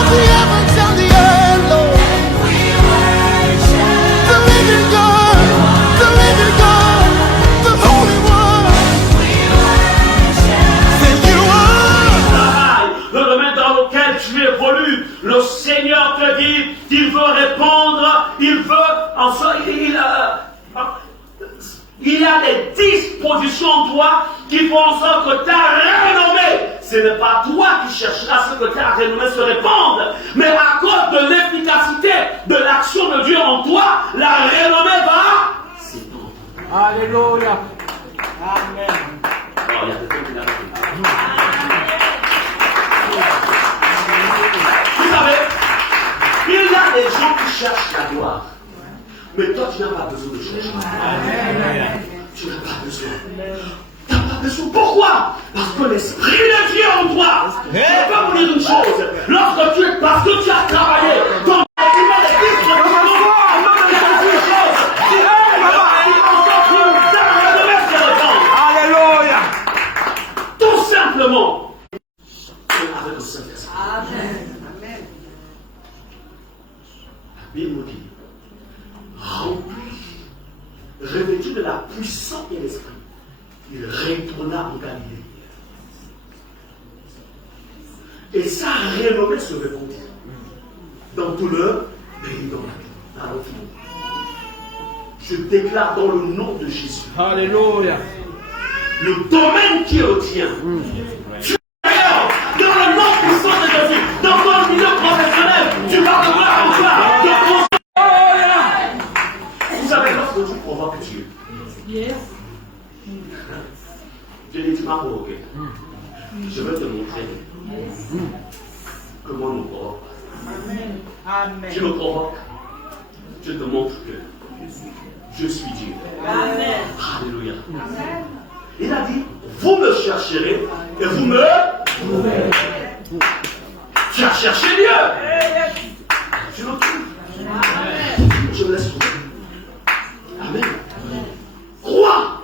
of the heavens and the earth, Lord. The living God, the Holy One. Say you are. Le domaine dans lequel tu évolues, le Seigneur te dit qu'il veut répondre, il veut, en soi, il y a des dispositions en toi qui font en sorte que ta renommée, ce n'est pas toi qui chercheras à ce que ta renommée se répande, mais à cause de l'efficacité de l'action de Dieu en toi, la renommée va s'étendre. Alléluia. Amen. Alors, il y a quelqu'un qui l'a répondu. Vous savez, il y a des gens qui cherchent la gloire. Mais toi, tu n'as pas besoin de chercher. Tu n'as pas besoin. Tu n'as pas besoin. Pourquoi? Parce que l'Esprit de Dieu en toi. Je ne peux pas vous dire une chose. Parce que tu as travaillé dans Alléluia. tout simplement. Avec le Saint-Esprit. Amen. La Bible nous dit, rempli, revêtu de la puissance de l'Esprit, il retourna en Galilée. Et sa renommée se répandit dans tout le pays, dans la vie. Je déclare dans le nom de Jésus, Alléluia. le domaine qui est le tien. Tu d'ailleurs, dans le nom puissant de Jésus, dans ton milieu professionnel, tu vas devoir en toi. Vous savez, lorsque tu provoques Dieu, Dieu dit, tu m'as provoqué. Je vais te montrer comment nous provoque. Amen. Tu me provoques, je te montre que je suis Dieu. Amen. Alléluia. Il a dit, vous me chercherez et vous me trouverez. Tu as cherché Dieu. Je le trouve. Je me laisse trouver. Amen. Crois.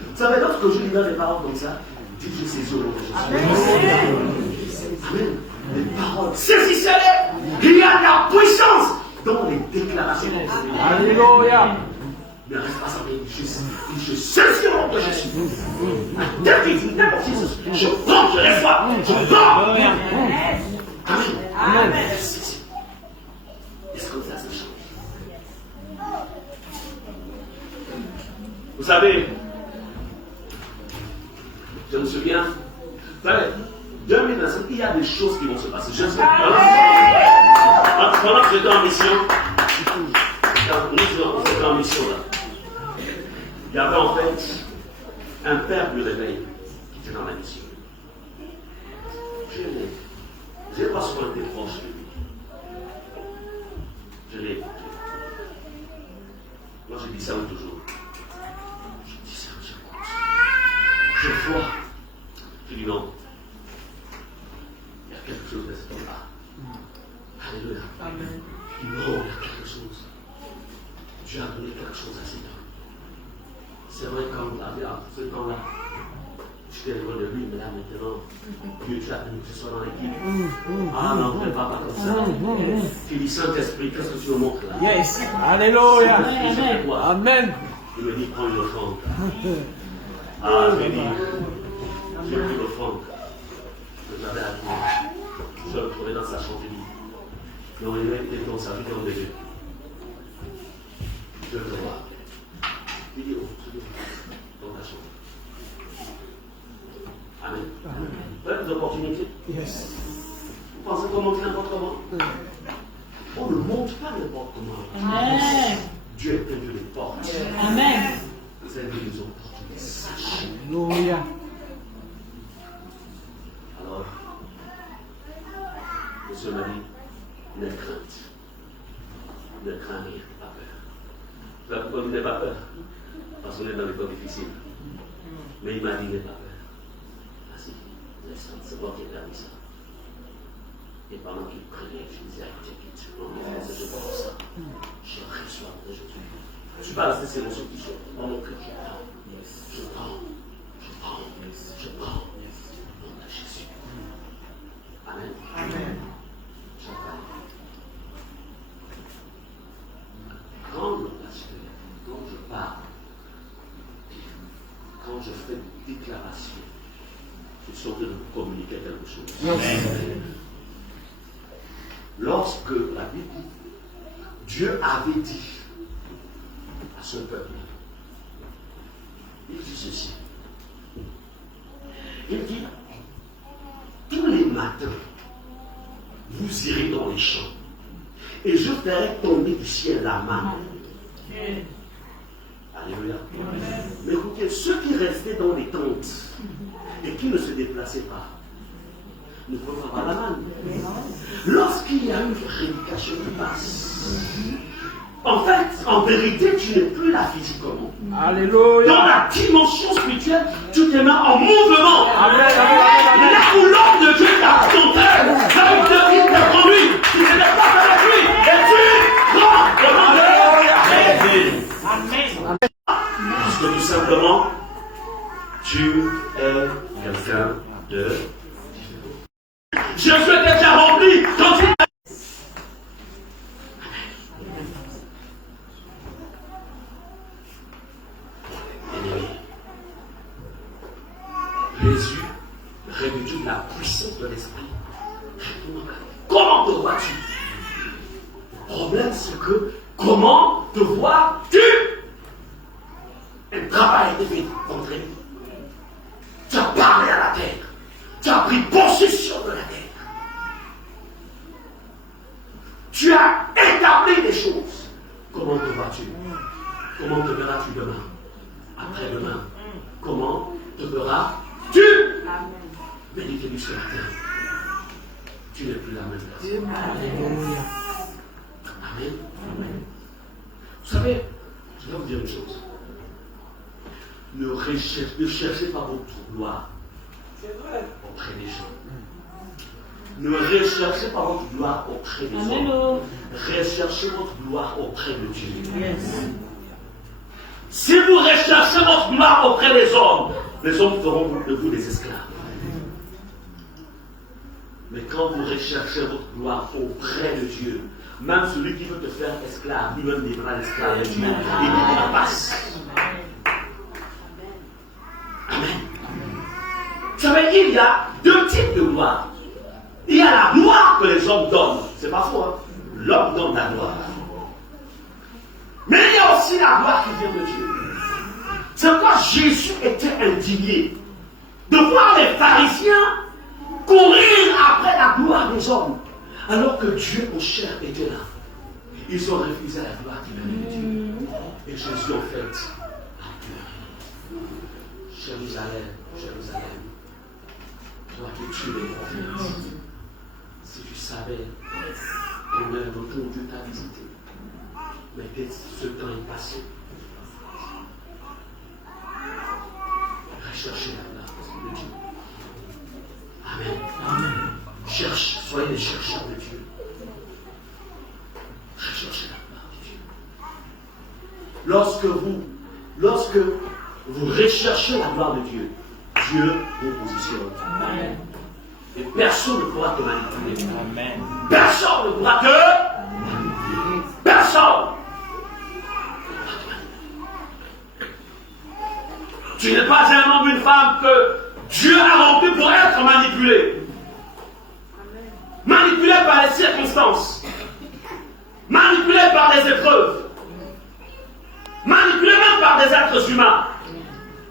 Vous savez, lorsque je lis des paroles comme ça, dites je saisis au nom de Jésus. Amen. Les paroles, saisissez-les. Il y a de la puissance dans les déclarations. Alléluia. Ne reste pas sans rien. Je saisis au nom de Jésus. Dès qu'il dit n'importe qui, je prends, je reçois, je prends. Amen. Amen. Est-ce que ça se change? Vous savez, je me souviens, vous savez, 2025, il y a des choses qui vont se passer. Je sais, pendant que j'étais en mission, nous étions en mission là, il y avait en fait un père du réveil qui était dans la mission. Je n'ai pas souvent été proche de lui. Je l'ai écouté. Moi, je dis ça toujours. Je dis ça, j'écoute. Je vois. Je dis non. Il y a quelque chose de cet homme-là. Alléluia. Amen. Je dis non, il y a quelque chose. Dieu a donné quelque chose à cet homme. C'est vrai, quand vous avez à ce temps-là, je t'ai loin de lui, mais là maintenant, Dieu, tu as tenu que ce soit dans l'équipe. Ah non, ne pas comme ça. Tu dis Saint-Esprit, qu'est-ce que tu me montres là? Yes. Alléluia. Amen. Amen. Il me dit, prends une offrande. Ah, je lui dis, j'ai pris l'offrande. Je l'avais à lui. Je le trouvais dans sa chambre. Non, il était dans sa vie dans bébé. Je le vois. Il dit, oh, dans ta chambre. Amen. Vous avez des opportunités. Yes. Vous pensez qu'on monte n'importe comment? On ne monte pas n'importe comment. Amen. Dieu est plein de les portes. Amen. Vous avez des opportunités. Sachez. Alléluia. Alors, Monsieur m'a dit, n'aie crainte. Ne crains rien, pas peur. Vous savez pourquoi il n'est pas peur? Parce qu'on est dans les temps difficiles. Mais il m'a dit, n'aie pas peur. Vas-y, laisse-moi, c'est moi qui ai permis ça. Et pendant qu'il priait, je disais à Dieu, non, mais je ne pas ça. Je reçois de Jésus. Je ne suis pas resté ces émotions qui sont dans mon cœur. Je prends. Je prends. Je prends. Je prends. Au nom de Jésus. Amen. Amen. chose. Lorsque la Bible dit, Dieu avait dit à son peuple, il dit ceci. Il dit, tous les matins, vous irez dans les champs et je ferai tomber du ciel la manne. Alléluia. Mais écoutez, ceux qui restaient dans les tentes et qui ne se déplaçaient pas ne pouvaient pas la manne. Lorsqu'il y a une prédication qui passe, en fait, en vérité, tu n'es plus là physiquement. Alléluia. Dans la dimension spirituelle, tu te mets en mouvement. Amen, amen, amen. Là où l'homme de Dieu t'a affronté, là où il t'a conduit, tu te déplaces avec lui et tu prends le nom de Jésus. Amen. Parce que tout simplement, tu es quelqu'un de différent. Jésus était déjà rempli quand il Jésus revêtu de la puissance de l'esprit. Comment te vois-tu? Le problème, c'est que comment te vois-tu? Un travail a été fait contre lui. Tu as parlé à la terre. Tu as pris possession de la terre. Tu as établi des choses. Comment te vois-tu? Comment te verras-tu demain? Après-demain? Comment te verras-tu? Bénis sur la terre. Tu n'es plus la même personne. Amen. Vous savez, je vais vous dire une chose. Ne cherchez pas votre gloire auprès des gens. Ne recherchez pas votre gloire auprès des hommes. Recherchez votre gloire auprès de Dieu. Si vous recherchez votre gloire auprès des hommes feront de vous des esclaves. Mais quand vous recherchez votre gloire auprès de Dieu, même celui qui veut te faire esclave, lui-même devra l'esclave de Dieu. Il te passe. Amen. Vous savez, il y a deux types de gloire. Il y a la gloire que les hommes donnent. C'est pas faux, hein? L'homme donne la gloire. Mais il y a aussi la gloire qui vient de Dieu. C'est pourquoi Jésus était indigné de voir les pharisiens courir après la gloire des hommes, alors que Dieu en chair était là. Ils ont refusé la gloire qui venait de Dieu. Et Jésus, en fait, a pleuré. Jérusalem, Jérusalem, toi qui tues les prophètes, si tu savais combien de ton Dieu t'a visité, mais dès ce temps est passé, recherchez la gloire de Dieu. Amen. Amen. Cherche, soyez les chercheurs de Dieu. Recherchez la gloire de Dieu. Lorsque vous recherchez la gloire de Dieu, Dieu vous positionne. Amen. Et personne ne pourra te manipuler. Amen. Personne ne pourra te manipuler. Personne. Tu n'es pas un homme ou une femme que Dieu a rempli pour être manipulé. Manipulé par les circonstances. Manipulé par les épreuves. Manipulé même par des êtres humains.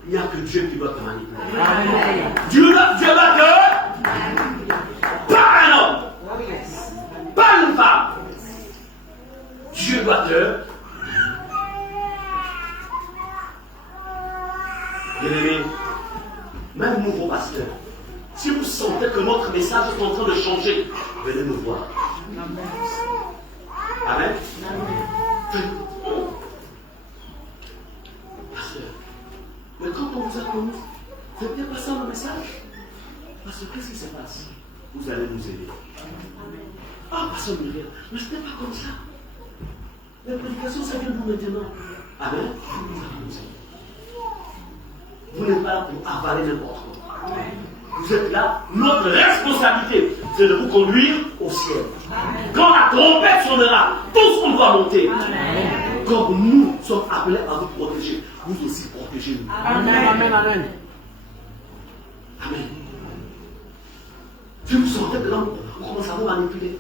Il n'y a que Dieu qui doit te manipuler. Amen. Dieu doit te... Pas un homme. Pas une femme. Dieu doit te... Bien-aimés, même nous, vos pasteurs, si vous sentez que notre message est en train de changer, venez nous voir. Amen. Pasteur, mais quand on vous a connu, c'est bien pas ça le message. Parce que qu'est-ce qui se passe? Vous allez nous aider. Ah, pasteur Muriel, mais c'était pas comme ça. La prédication, ça vient de nous maintenant. Amen. Vous n'êtes pas là pour avaler n'importe quoi. Vous êtes là, notre responsabilité, c'est de vous conduire au ciel. Quand la trompette sonnera, tous on doit monter. Amen. Comme nous sommes appelés à vous protéger, vous aussi protégez-nous. Amen, amen, amen. Amen. Tu vous sortez de là, on commence à vous manipuler.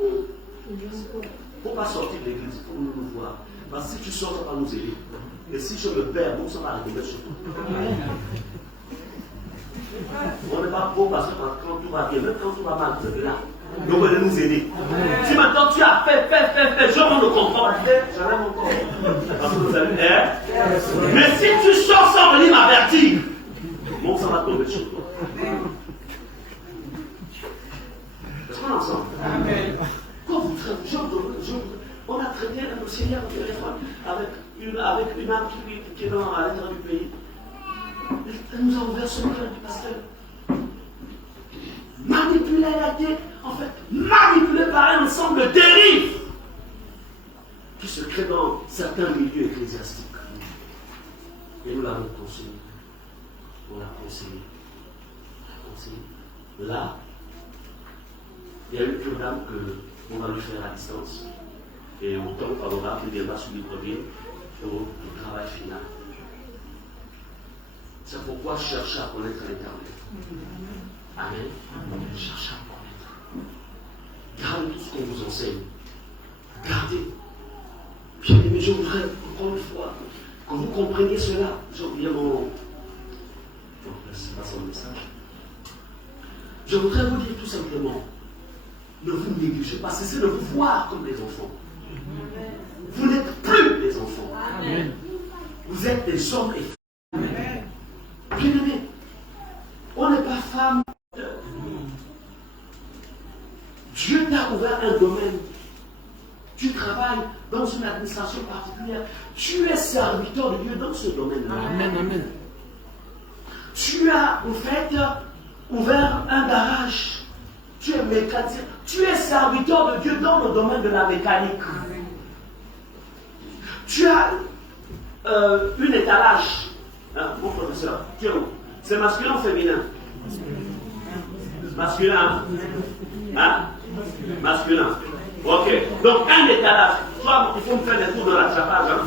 Il ne faut pas sortir de l'église pour nous voir. Parce que si tu sors, ça va nous aider. Et si je me perds, nous, ça va arriver sur toi. On n'est pas beau parce que quand tout va bien, même quand tout va mal, vous êtes là. Donc, vous allez nous aider. Si maintenant tu as fait, je ne comprends pas, j'enlève mon corps. Parce que vous allez faire. Mais si tu sors sans venir m'avertir, bon, ça va tomber sur toi. Est-ce qu'on est ensemble? Amen. Quand vous on a traité un dossier hier au téléphone avec une âme qui est dans à l'intérieur du pays. Elle nous a ouvert son cœur du pasteur. Manipulée, elle a été, en fait, manipulée par un ensemble de dérives qui se créent dans certains milieux ecclésiastiques. Et nous l'avons conseillé. On l'a conseillé. Là, il y a une cure d'âme qu'on va lui faire à distance. Et au temps favorable, il viendra sur le premier au travail final. C'est pourquoi chercher à connaître l'Éternel. Amen. Cherchez à connaître. Gardez tout ce qu'on vous enseigne. Gardez. Bien aimé, je voudrais, encore une fois, que vous compreniez cela. J'ai oublié mon. Non, c'est pas son message. Je voudrais vous dire tout simplement, ne vous négligez pas, cessez de vous voir comme des enfants. Vous n'êtes plus des enfants. Amen. Vous êtes des hommes et femmes. Bien aimé, on n'est pas femme. Dieu t'a ouvert un domaine. Tu travailles dans une administration particulière. Tu es serviteur de Dieu dans ce domaine-là. Amen, amen. Tu as, en fait, ouvert un garage. Tu es mécanicien. Tu es serviteur de Dieu dans le domaine de la mécanique. Tu as une étalage. Hein, mon professeur, tu es où? C'est masculin ou féminin? Masculin. Hein? Masculin. Ok. Donc, un étalage. Toi, il faut me faire des tours dans la chapage. Hein?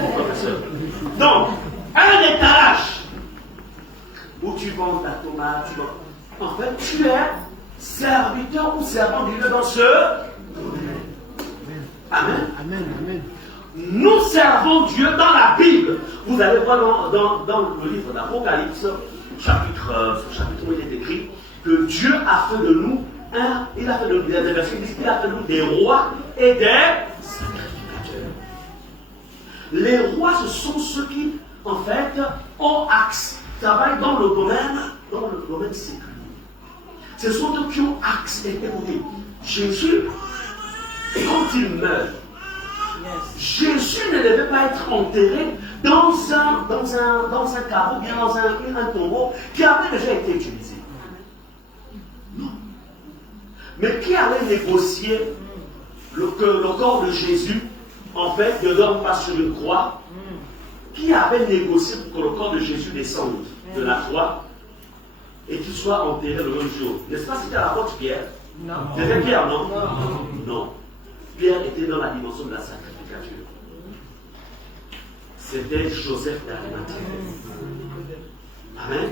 Mon professeur. Donc, un étalage où tu vends ta tomate. En fait, tu es serviteur ou servant de Dieu dans ce domaine. Amen. Amen. Amen. Nous servons Dieu dans la Bible. Vous allez voir dans le livre d'Apocalypse, chapitre où il est écrit que Dieu a fait de nous il a fait de nous des versets, il a fait de nous des rois et des sacrificateurs. Les rois, ce sont ceux qui, en fait, ont accès, travaillent dans le domaine séculier. Ce sont eux qui ont accès. Écoutez, Jésus, quand il meurt, Jésus ne devait pas être enterré dans un caveau, bien dans un tombeau qui avait déjà été utilisé. Non. Mais qui allait négocier que le corps de Jésus, en fait, ne dorme pas sur une croix? Qui avait négocié pour que le corps de Jésus descende de la croix et qu'il soit enterré le même jour? N'est-ce pas c'était l'apôtre Pierre? Non. C'était Pierre, non? Non. Pierre était dans la dimension de la sacrificature. C'était Joseph d'Arimathie. Amen.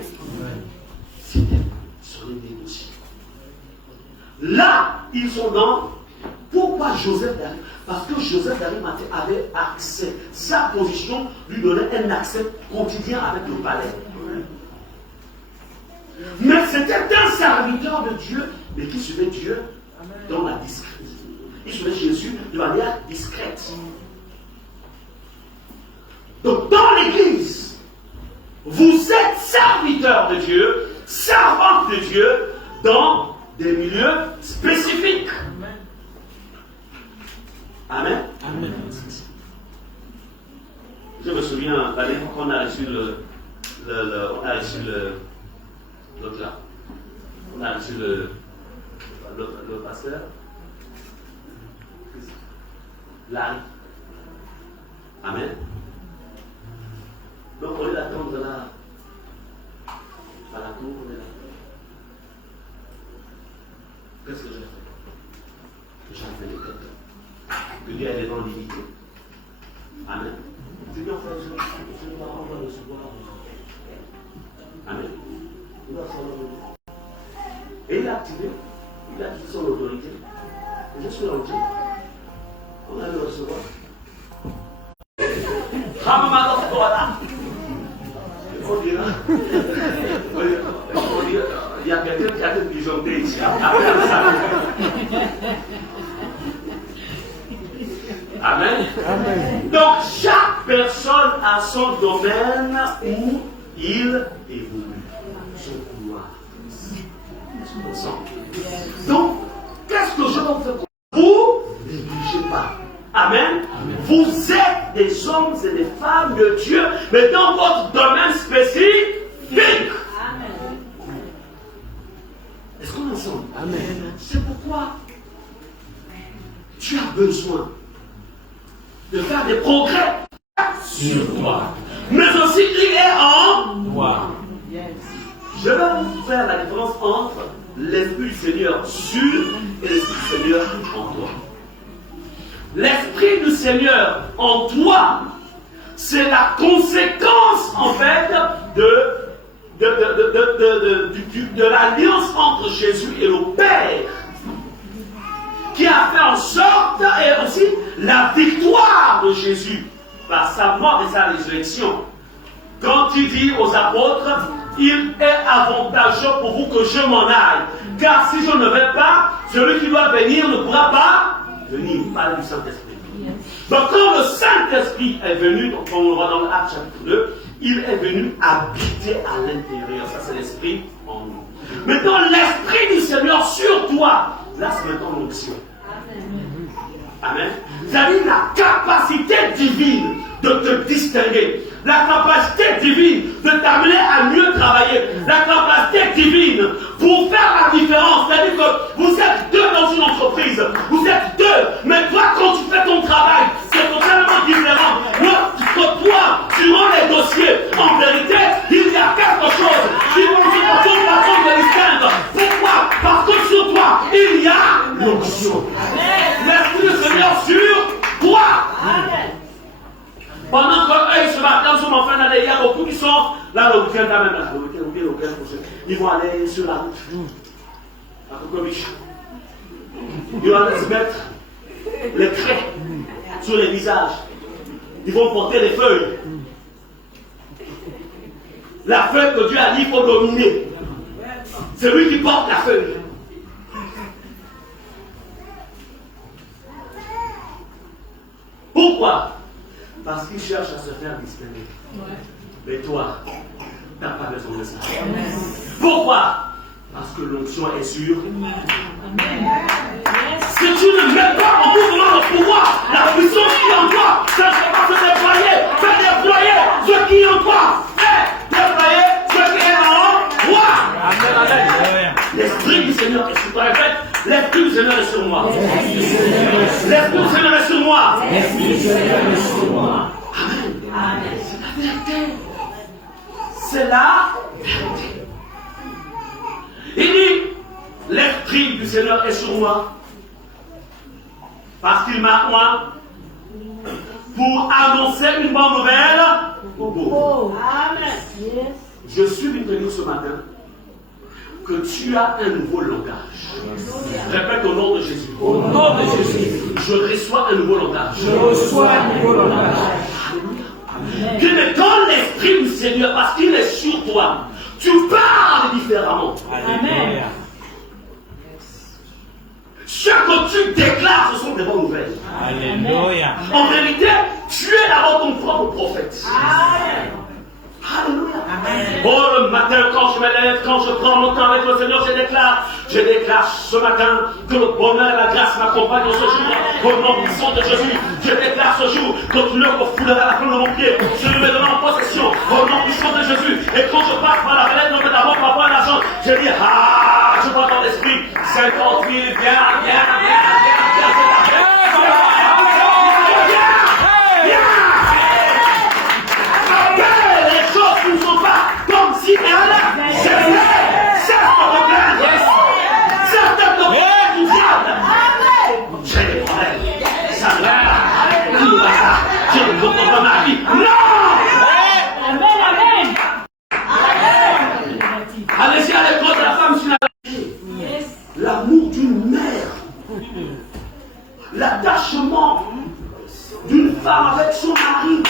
C'était sur les négociations. Là, ils sont dans. Pourquoi Joseph d'Arimathie? Parce que Joseph d'Arimathie avait accès. Sa position lui donnait un accès quotidien avec le palais. Mais c'était un serviteur de Dieu, mais qui suivait Dieu dans la discrétion. Il suivait Jésus de manière discrète. Donc dans l'église, vous êtes serviteurs de Dieu, servantes de Dieu, dans des milieux spécifiques. Amen. Amen. Je me souviens, à l'époque, on a reçu l'autre là. On a reçu le pasteur. Larry. Amen. Donc on est l'attendre là. À la cour, on est là. Qu'est-ce que j'ai fait? J'ai fait les têtes. Que Dieu est devant l'unité. Amen. C'est bien, frère, je dois recevoir. Amen. Nous allons Et il a activé, il a dit son autorité. Je suis rentré. On a le recevoir. Il faut dire, il y a quelqu'un qui a été disjoncté ici. Amen. Amen. Donc chaque personne a son domaine où il évolue. Son couloir. Donc, qu'est-ce que je vais vous faire? Vous ne négligez pas. Amen. Amen. Vous êtes des hommes et des femmes de Dieu, mais dans votre domaine spécifique. Amen. Est-ce qu'on est ensemble? Amen. C'est pourquoi tu as besoin de faire des progrès sur toi. Mais aussi, il est en toi. Je vais vous faire la différence entre l'Esprit du Seigneur sur et l'Esprit du Seigneur en toi. L'Esprit du Seigneur en toi, c'est la conséquence en fait de l'alliance entre Jésus et le Père, qui a fait en sorte, et aussi la victoire de Jésus par sa mort et sa résurrection. Quand il dit aux apôtres, il est avantageux pour vous que je m'en aille, car si je ne vais pas, celui qui doit venir ne pourra pas venir. Parle du Saint-Esprit. Donc quand le Saint-Esprit est venu, donc on le voit dans l'Acte chapitre 2, il est venu habiter à l'intérieur. Ça c'est l'Esprit en nous. Maintenant l'Esprit du Seigneur sur toi, là c'est maintenant l'onction. Amen. C'est-à-dire la capacité divine de te distinguer, la capacité divine de t'amener à mieux travailler, la capacité divine pour faire la différence. C'est-à-dire que vous êtes deux dans une entreprise, vous êtes deux, mais toi quand tu fais ton travail, c'est totalement différent. Lorsque toi, tu rends les dossiers, en vérité, il y a quelque chose qui vous dit que toute façon de distingue. Pourquoi? Parce que sur toi, il y a l'onction. L'Esprit du Seigneur sur toi. Amen. Pendant que eux, ce matin, nous sommes en fin d'année, il y a beaucoup qui sont là, le week-end, quand même, là, le week-end prochain. Ils vont aller sur la route, à Kokovic. Ils vont aller se mettre les traits sur les visages. Ils vont porter les feuilles. La feuille que Dieu a dit, il faut dominer. C'est lui qui porte la feuille. Pourquoi? Parce qu'il cherche à se faire distinguer. Mais toi, tu n'as pas besoin de ça. Pourquoi? Parce que l'onction est sûre. Si tu ne mets pas en mouvement le pouvoir, la puissance qui est en toi, ça ne va pas se déployer. Fais déployer ce qui est en toi. Fais déployer ce qui est en toi. Amen, amen. L'Esprit du Seigneur est sur toi. Répète, l'Esprit du Seigneur est sur moi. L'Esprit du Seigneur est sur moi. L'Esprit du Seigneur est sur moi. Amen. C'est la vérité. C'est la vérité. Il dit, l'Esprit du Seigneur est sur moi. Parce qu'il m'a oint pour annoncer une bonne nouvelle aux pauvres. Amen. Je suis venu te dire ce matin que tu as un nouveau langage. Répète au nom de Jésus. Au nom de Jésus. Je reçois un nouveau langage. Je reçois un nouveau langage. Alléluia. Tu me donnes l'Esprit du Seigneur parce qu'il est sur toi. Tu parles différemment. Amen. Ce que tu déclares, ce sont des bonnes nouvelles. Alléluia. En vérité, tu es d'abord ton propre prophète. Amen. Alléluia. Amen. Oh, le matin, quand je me lève, quand je prends mon temps avec le Seigneur, je déclare ce matin que le bonheur et la grâce m'accompagnent dans ce jour. Au nom puissant de Jésus, je déclare ce jour que tu ne refouleras la plume de mon pied. Je me mets en possession au nom puissant de Jésus. Et quand je passe par la fenêtre, non, mais d'abord, par rapport à l'argent, je dis, je vois dans l'esprit, 50 000, viens. Si elle, c'est vrai, c'est ton problème. Certains de problèmes du diable. J'ai des problèmes. Ça ne va pas. Tout va pas. Je ne comprends pas ma vie. Non! Amen. Allez-y à l'école de la femme sur la vie. L'attachement d'une femme avec son mari.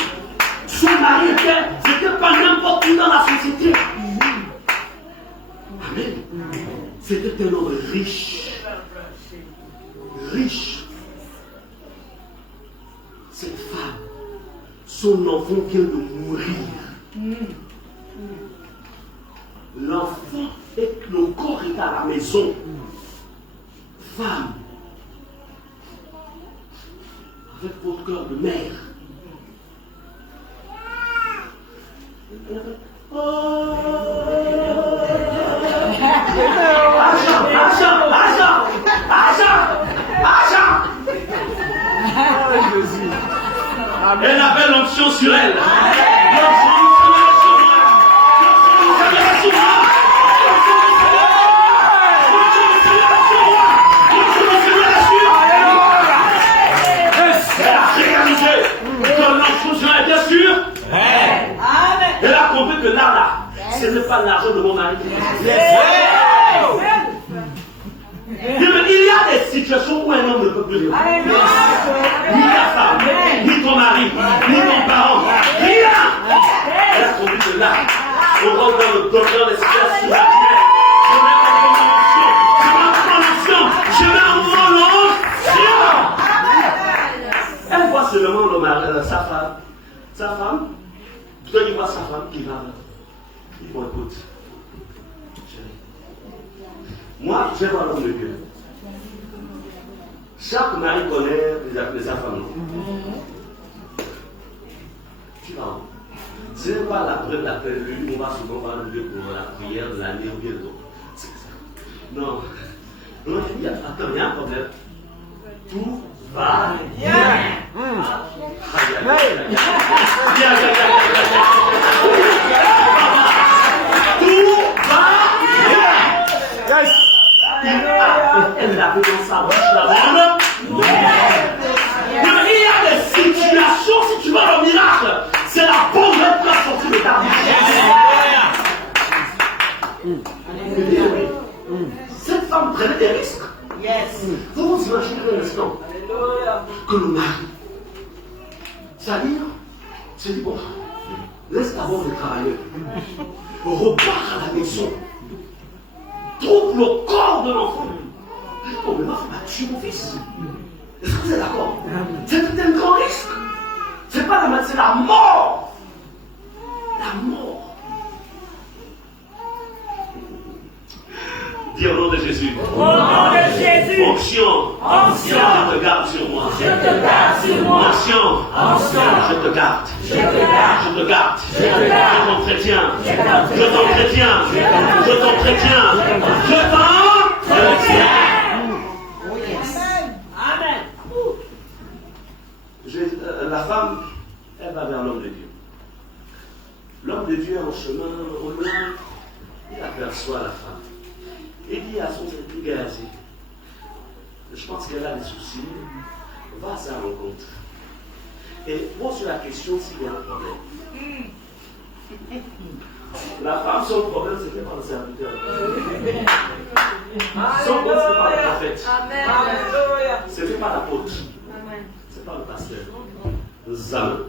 Son mari n'était pas n'importe qui dans la société. Amen. C'était un homme riche. Riche. Cette femme, son enfant vient de mourir. L'enfant et le corps est à la maison. Femme, avec votre cœur de mère. Elle avait l'onction sur elle. L'onction sur moi. L'onction sur moi. Elle a réalisé que l'onction sur elle, bien sûr. Elle a compris que là, ce n'est pas l'argent de mon mari. Il y a des situations où un homme ne peut plus répondre. Ni ta femme, ni ton mari, ni ton parent, rien. Elle a compris que là, on rentre dans le domaine des situations naturelles. Je mets en onction. Elle voit seulement le mari, sa femme. Sa femme, toi il voit sa femme qui va. Il dit, bon écoute, chérie, moi je vais voir l'homme de Dieu. Chaque mari connaît sa femme. Tu vas où? Ce n'est pas la preuve d'appel, lui, on va souvent voir le Dieu pour la prière de l'année ou bien d'autres. C'est ça. Non. Non, il dit, attends, il y a un problème. Tout va bien. Tout va bien. Elle l'a vu dans sa bouche, la bonne. Il y a des situations, si tu veux le miracle, c'est la bonne qui va sortir de ta bouche. Cette femme prenait des risques. Vous vous imaginez un instant que le mari, c'est-à-dire, se dit bon, laisse d'abord le travailleur, repart à la maison, trouve le corps de l'enfant. Oh, mais ma femme a tué mon fils. Est-ce que vous êtes d'accord? C'est un grand risque. C'est pas la mort, c'est la mort. La mort. Dis au nom de Jésus. Au nom de Jésus. Onction. Onction. Je te garde sur moi. Je te garde sur moi. Onction. Onction. Je te garde. Je te garde. Je te garde. Je te garde. Je t'entretiens. Je Je t'entretiens. Je t'entretiens. Je t'entretiens. Amen. La femme, elle va vers l'homme de Dieu. L'homme de Dieu est en chemin, au loin, il aperçoit la femme. Il dit à son Géasi, je pense qu'elle a des soucis, va à sa rencontre. Et pose la question s'il y a un problème. La femme, son problème, c'était pas le serviteur. Son problème, c'était pas le prophète. C'était pas l'apôtre. C'est pas le pasteur. Zam.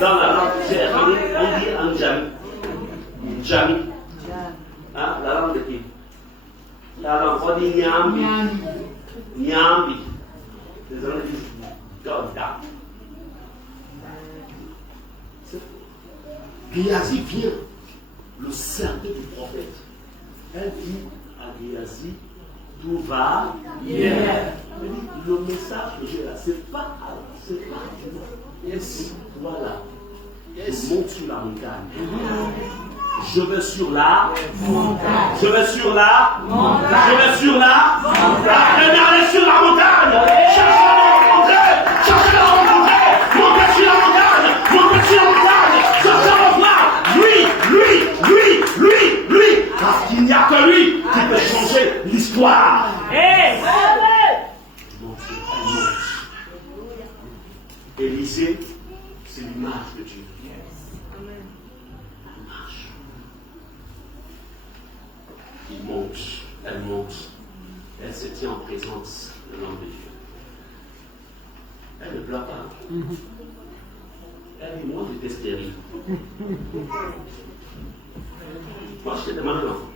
Dans la langue germanique, on dit en Jami. Jami. Hein? La langue de qui? La langue, on dit Nyambi. Nyambi. Les gens disent Goda. Géasi vient, le serviteur du prophète. Elle dit à Géasi, tout va bien. Le message que j'ai là, c'est pas yes. Voilà. Yes. Je monte sur la montagne. Je vais sur la montagne. Je vais sur la montagne. Je vais sur la montagne. Apprenez à aller sur la montagne. Cherchez à la rencontrer. Cherchez à la rencontrer. Montez sur la montagne. Montez sur la montagne. Cherchez à la voir. Lui. Parce qu'il n'y a que lui qui peut changer l'histoire. Hey. Élisée, c'est l'image de Dieu. L'image. monte, elle monte, elle se tient en présence de l'homme de Dieu. Elle ne pleure pas. Elle dit, moi j'étais stérile. Moi je t'ai demandé l'enfant.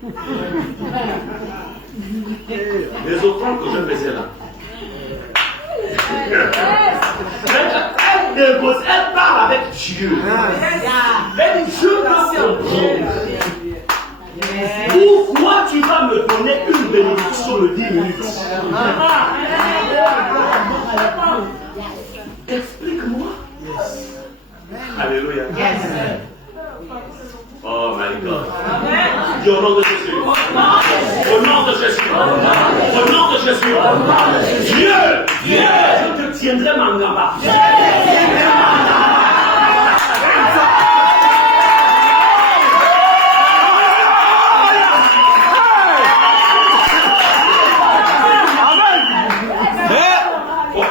Les offrandes que je faisais là. Elle parle avec Dieu. Elle dit, je veux comprendre. Pourquoi tu vas me donner une bénédiction de 10 minutes? Explique-moi. Alléluia. Oh my God. Dis au nom de Jésus. Au nom de Jésus. Au nom de Jésus. Dieu. Je te tiendrai ma gamba.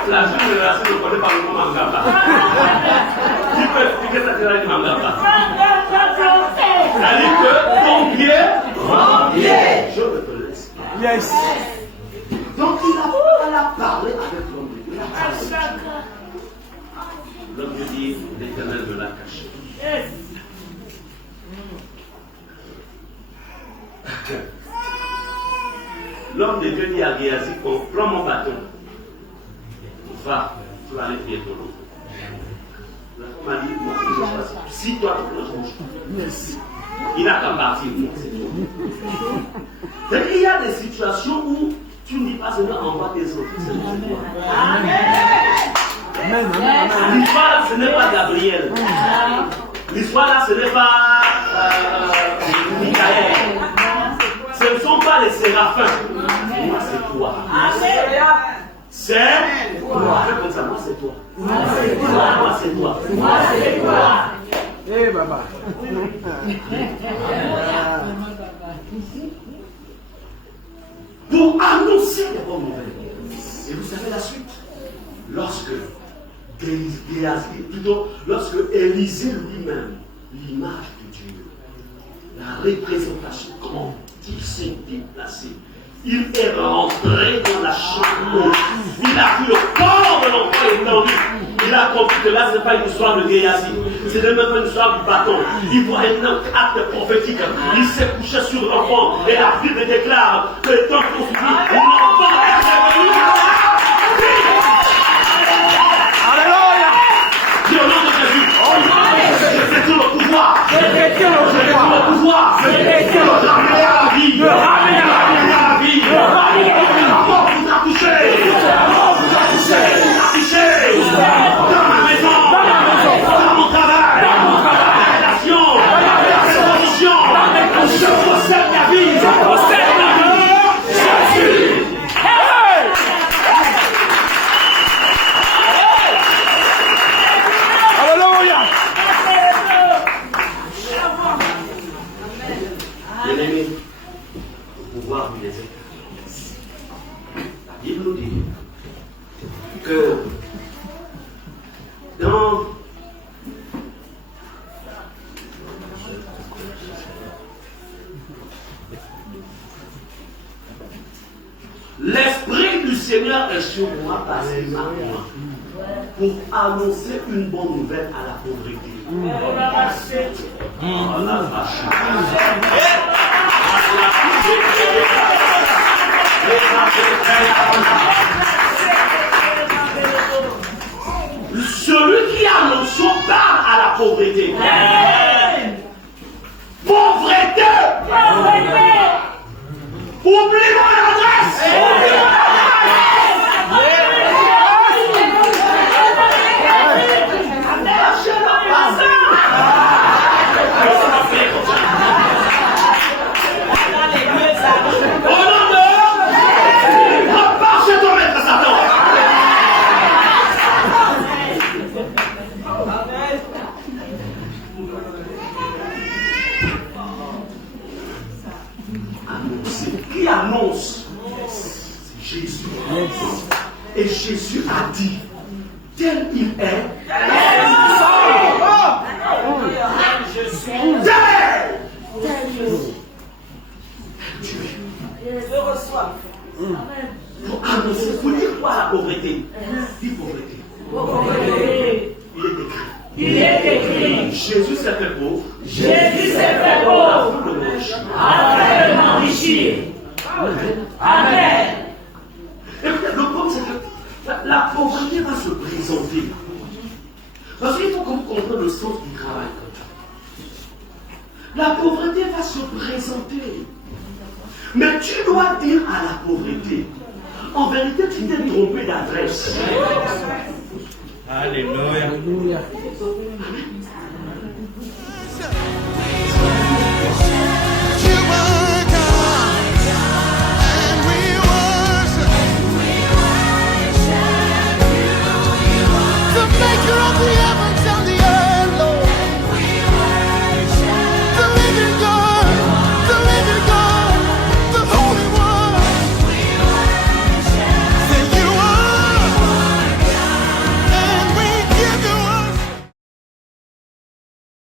La génération ne connaît pas le mot Mangaba. Tu peux expliquer ça que Mangaba. C'est-à-dire que ton pied, je veux te laisser. Yes. Donc il a parlé avec l'homme de Dieu. L'homme de Dieu dit, l'Éternel me l'a caché. L'homme de Dieu dit à Géasi, prends mon bâton. Va, tu vas aller prier ton nom. La femme m'a dit, moi, je choisis. Si toi, tu prends mon choix. Il n'a qu'à partir, moi, c'est tout. Donc, il y a des situations où tu ne dis pas seulement envoie tes autres, c'est toi. L'histoire là, ce n'est pas Gabriel. L'histoire là, ce n'est pas Michael. Ce ne sont pas les séraphins. Moi, c'est toi. C'est toi. Fais comme ça, moi c'est toi. Moi c'est toi. Moi c'est toi. Moi c'est toi. Eh, Baba. Pour annoncer les bonnes nouvelles. Et vous savez la suite. Lorsque lorsque Élisée lui-même, l'image de Dieu, la représentation, comment il s'est déplacé. Il est rentré dans la chambre. Il a vu le corps de l'enfant étendu. Il a compris que là, ce n'est pas une histoire de Géasi. Ce n'est même pas une histoire du bâton. Il voit un acte prophétique. Il s'est couché sur l'enfant. Et la Bible déclare que le temps qu'on suit, l'enfant est revenu. Alléluia. Dis au nom de Jésus. Je fais tout le pouvoir. Je fais tout le pouvoir. Je fais tout le ramener à la vie. De ramener à la vie. La mort vous a touché. La mort vous a touché. Dans ma maison. Dans mon travail. Dans ma relation. Dans mes conditions. Je possède la vie. Je possède la vie. Jésus. Alléluia. Bien-aimé, le pouvoir du désert. La Bible nous dit que dans l'Esprit du Seigneur est sur moi parce qu'il m'a oint pour annoncer une bonne nouvelle à la pauvreté. Oh la vache. Celui qui annonce parle à la pauvreté. Pauvreté. Oublie mon adresse. Repars chez ton maître Satan. Qui annonce? C'est Jésus. Et Jésus a dit, tel il est, tel Dieu. Pour annoncer, pour dire quoi la pauvreté? Dis pauvreté. Il est écrit. Jésus s'est fait pauvre. Jésus s'est fait pauvre afin de m'enrichir. Amen. Écoutez, le problème c'est que la pauvreté va se présenter. Parce qu'il faut que vous compreniez le sens du travail. La pauvreté va se présenter. Mais tu dois dire à la pauvreté, en vérité, tu t'es trompé d'adresse. Alléluia.